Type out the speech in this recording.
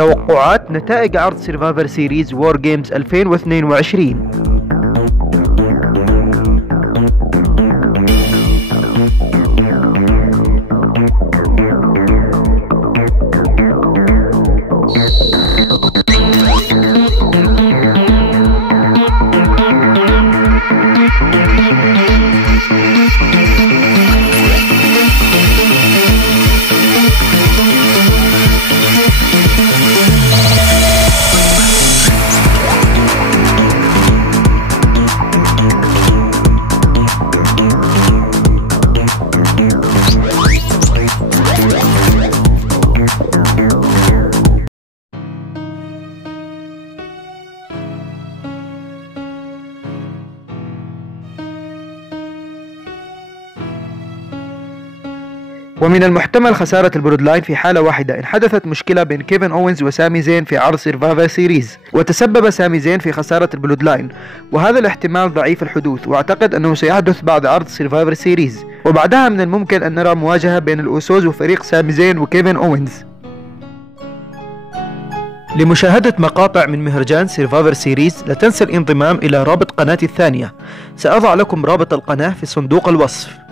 توقعات نتائج عرض سرفايفر سيريز وور جيمز 2022. ومن المحتمل خسارة البلود لاين في حالة واحدة إن حدثت مشكلة بين كيفن أوينز وسامي زين في عرض سرفايفر سيريز وتسبب سامي زين في خسارة البلود لاين، وهذا الاحتمال ضعيف الحدوث، وأعتقد أنه سيحدث بعد عرض سرفايفر سيريز، وبعدها من الممكن أن نرى مواجهة بين الأوسوس وفريق سامي زين وكيفن أوينز. لمشاهدة مقاطع من مهرجان سرفايفر سيريز لا تنسى الانضمام إلى رابط قناتي الثانية، سأضع لكم رابط القناة في صندوق الوصف.